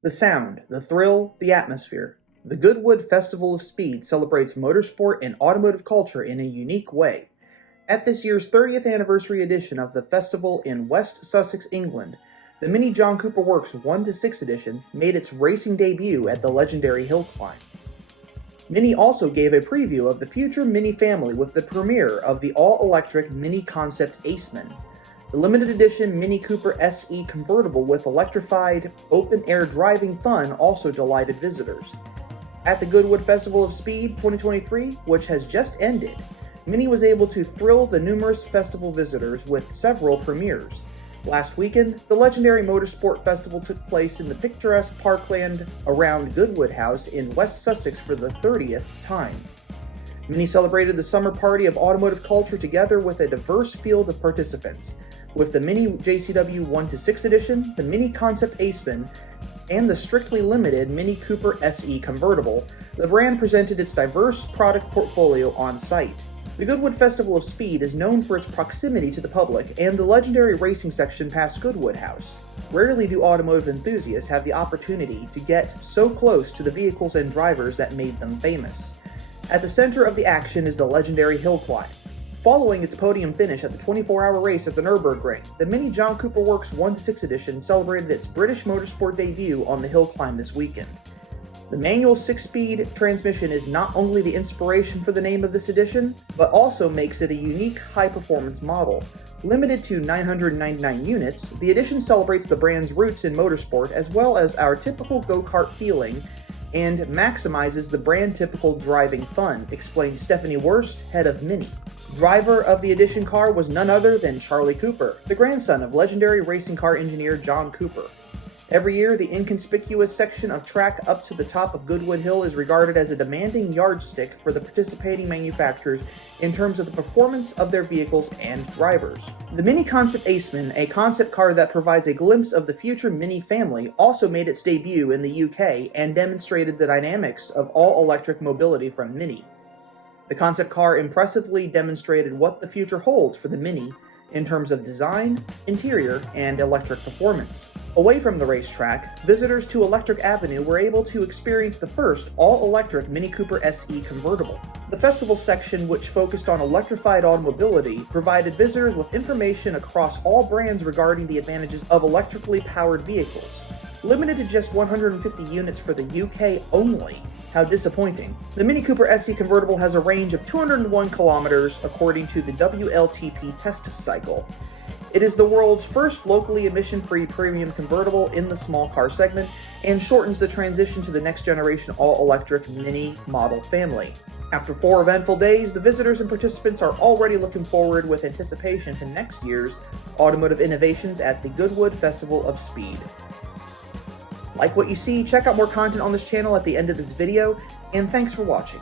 The sound, the thrill, the atmosphere. The Goodwood Festival of Speed celebrates motorsport and automotive culture in a unique way. At this year's 30th anniversary edition of the festival in West Sussex, England, the Mini John Cooper Works 1-6 edition made its racing debut at the legendary hill climb. Mini also gave a preview of the future Mini family with the premiere of the all-electric Mini Concept Aceman. The limited edition Mini Cooper SE convertible with electrified, open-air driving fun also delighted visitors. At the Goodwood Festival of Speed 2023, which has just ended, Mini was able to thrill the numerous festival visitors with several premieres. Last weekend, the legendary Motorsport Festival took place in the picturesque parkland around Goodwood House in West Sussex for the 30th time. Mini celebrated the summer party of automotive culture together with a diverse field of participants. With the Mini JCW 1-6 edition, the Mini Concept Aceman, and the strictly limited Mini Cooper SE convertible, the brand presented its diverse product portfolio on site. The Goodwood Festival of Speed is known for its proximity to the public and the legendary racing section past Goodwood House. Rarely do automotive enthusiasts have the opportunity to get so close to the vehicles and drivers that made them famous. At the center of the action is the legendary hill climb. Following its podium finish at the 24-hour race at the Nurburgring, the Mini John Cooper Works 1-6 edition celebrated its British motorsport debut on the hill climb this weekend. The manual 6-speed transmission is not only the inspiration for the name of this edition, but also makes it a unique high-performance model. Limited to 999 units, the edition celebrates the brand's roots in motorsport as well as our typical go-kart feeling and maximizes the brand-typical driving fun, explains Stephanie Wurst, head of Mini. Driver of the edition car was none other than Charlie Cooper, the grandson of legendary racing car engineer John Cooper. Every year, the inconspicuous section of track up to the top of Goodwood Hill is regarded as a demanding yardstick for the participating manufacturers in terms of the performance of their vehicles and drivers. The Mini Concept Aceman, a concept car that provides a glimpse of the future Mini family, also made its debut in the UK and demonstrated the dynamics of all-electric mobility from Mini. The concept car impressively demonstrated what the future holds for the Mini in terms of design, interior, and electric performance. Away from the racetrack, visitors to Electric Avenue were able to experience the first all-electric Mini Cooper SE convertible. The festival section, which focused on electrified automobility, provided visitors with information across all brands regarding the advantages of electrically powered vehicles. Limited to just 150 units for the UK only. How disappointing. The Mini Cooper SE convertible has a range of 201 kilometers according to the WLTP test cycle. It is the world's first locally emission-free premium convertible in the small car segment and shortens the transition to the next generation all-electric Mini model family. After 4 eventful days, the visitors and participants are already looking forward with anticipation to next year's automotive innovations at the Goodwood Festival of Speed. Like what you see, check out more content on this channel at the end of this video, and thanks for watching.